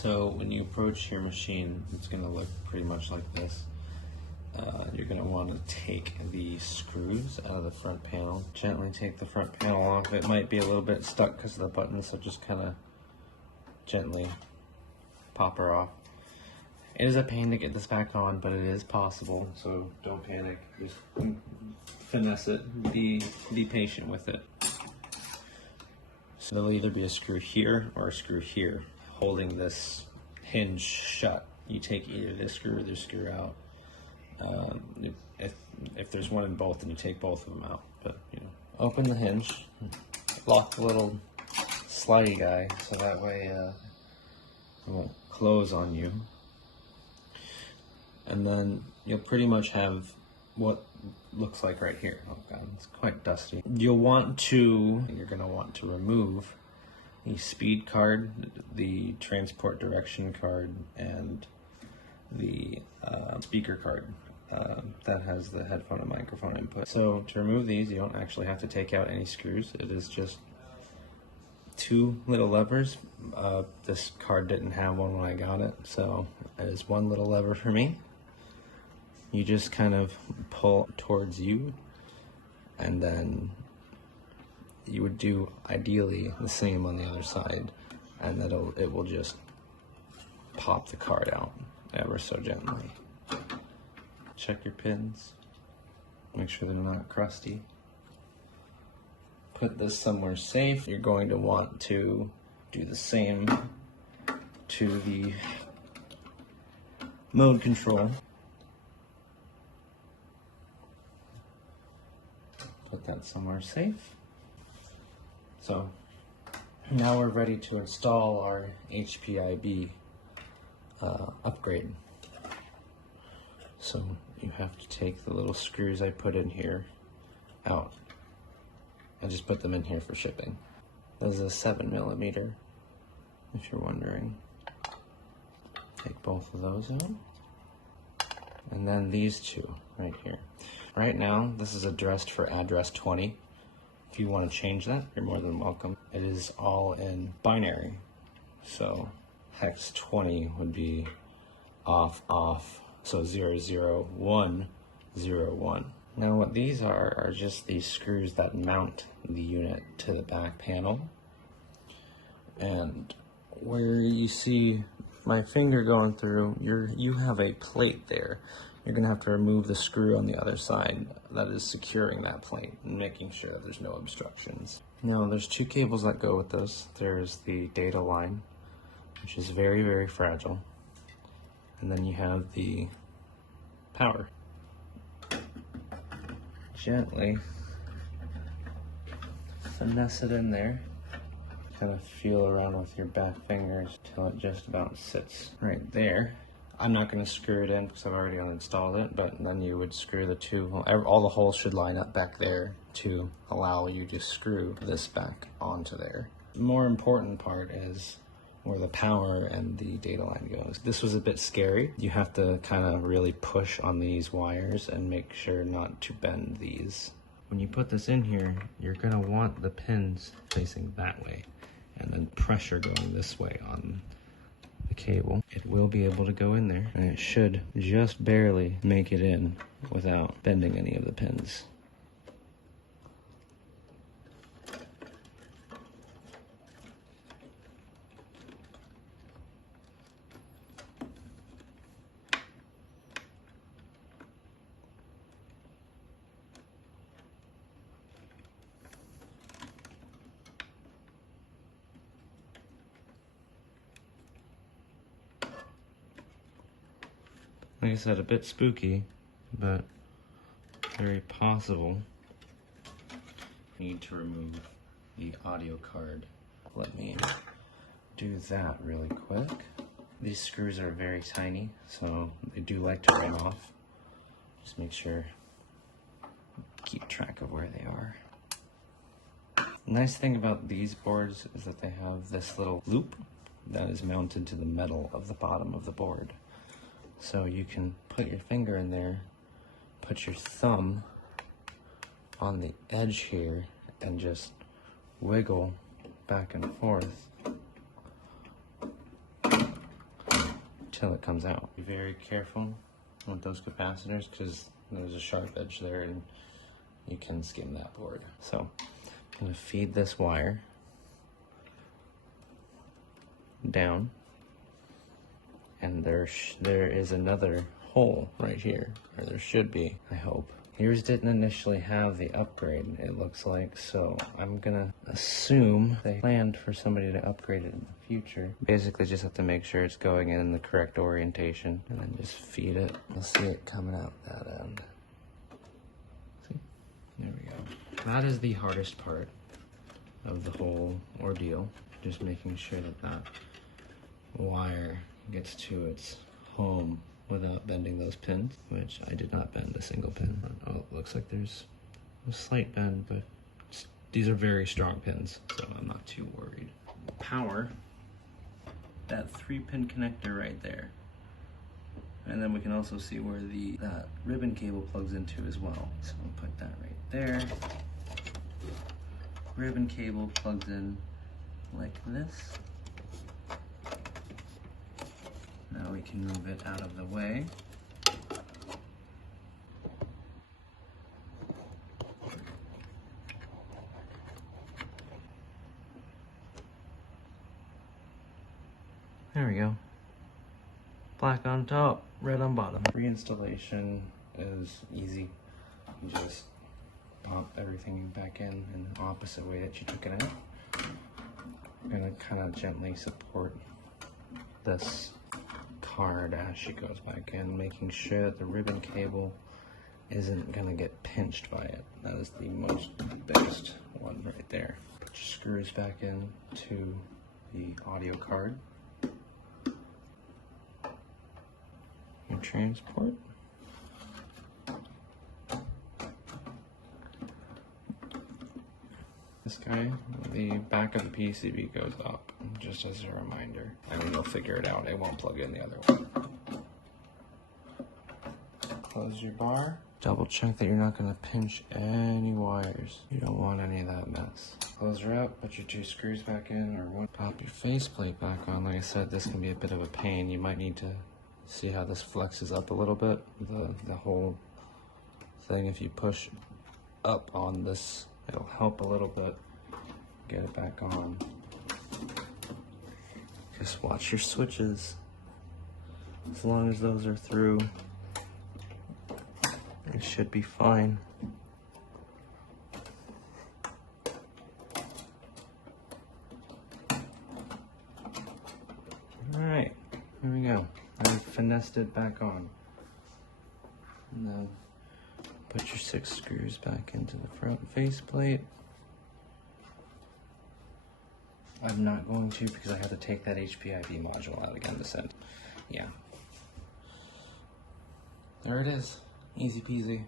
So when you approach your machine, it's going to look pretty much like this. You're going to want to take the screws out of the front panel. Gently take the front panel off. It might be a little bit stuck because of the button, so just kind of gently pop her off. It is a pain to get this back on, but it is possible, so don't panic. Just finesse it. Be patient with it. So there'll either be a screw here or a screw here holding this hinge shut. You take either this screw or this screw out. If there's one in both, then you take both of them out. But you know, open the hinge, lock the little slidey guy, so that way it won't close on you. And then you'll pretty much have what looks like right here. Oh god, it's quite dusty. You're gonna want to remove the speed card, the transport direction card, and the speaker card that has the headphone and microphone input. So to remove these, you don't actually have to take out any screws. It is just two little levers. This card didn't have one when I got it, so it is one little lever for me. You just kind of pull towards you, and then you would do ideally the same on the other side, and it will just pop the card out ever so gently. Check your pins, make sure they're not crusty. Put this somewhere safe. You're going to want to do the same to the mode control. Put that somewhere safe. So now we're ready to install our HPIB upgrade. So you have to take the little screws I put in here out. I just put them in here for shipping. This is a 7mm, if you're wondering. Take both of those out. And then these two right here. Right now, this is addressed for address 20. If you want to change that, you're more than welcome. It is all in binary. So hex 20 would be off, so 00101. Now what these are just these screws that mount the unit to the back panel. And where you see my finger going through, you have a plate there. You're gonna have to remove the screw on the other side that is securing that plate and making sure that there's no obstructions. Now there's two cables that go with this. There's the data line, which is very, very fragile. And then you have the power. Gently finesse it in there. Kind of feel around with your back fingers till it just about sits right there. I'm not going to screw it in because I've already uninstalled it, but then you would screw the two, all the holes should line up back there to allow you to screw this back onto there. The more important part is where the power and the data line goes. This was a bit scary. You have to kind of really push on these wires and make sure not to bend these. When you put this in here, you're going to want the pins facing that way and then pressure going this way on the cable. It will be able to go in there, and it should just barely make it in without bending any of the pins. Like I said, a bit spooky, but very possible. Need to remove the audio card. Let me do that really quick. These screws are very tiny, so they do like to run off. Just make sure, keep track of where they are. The nice thing about these boards is that they have this little loop that is mounted to the metal of the bottom of the board. So you can put your finger in there, put your thumb on the edge here, and just wiggle back and forth until it comes out. Be very careful with those capacitors because there's a sharp edge there and you can skim that board. So I'm gonna feed this wire down, and there is another hole right here, or there should be, I hope. Yours didn't initially have the upgrade, it looks like, so I'm gonna assume they planned for somebody to upgrade it in the future. Basically just have to make sure it's going in the correct orientation, and then just feed it. You'll see it coming out that end. See? There we go. That is the hardest part of the whole ordeal, just making sure that that wire gets to its home without bending those pins, which I did not bend a single pin. Oh, it looks like there's a slight bend, but these are very strong pins, so I'm not too worried. Power, that 3-pin connector right there. And then we can also see where that ribbon cable plugs into as well. So we'll put that right there. Ribbon cable plugs in like this. Now we can move it out of the way. There we go. Black on top, red on bottom. Reinstallation is easy. You just pop everything back in the opposite way that you took it out. I'm gonna kind of gently support this card as she goes back in, making sure that the ribbon cable isn't gonna get pinched by it. That is the biggest one right there. Put your screws back in to the audio card. Your transport. This guy, the back of the PCB goes up, just as a reminder. I mean, you'll figure it out. It won't plug in the other one. Close your bar. Double check that you're not going to pinch any wires. You don't want any of that mess. Close her up, put your 2 screws back in, or one. Pop your faceplate back on. Like I said, this can be a bit of a pain. You might need to see how this flexes up a little bit. The whole thing, if you push up on this, it'll help a little bit. Get it back on. Just watch your switches. As long as those are through, it should be fine. Alright, here we go. I finessed it back on. And then put your 6 screws back into the front faceplate. I'm not going to because I have to take that HPIB module out again to send. Yeah. There it is. Easy peasy.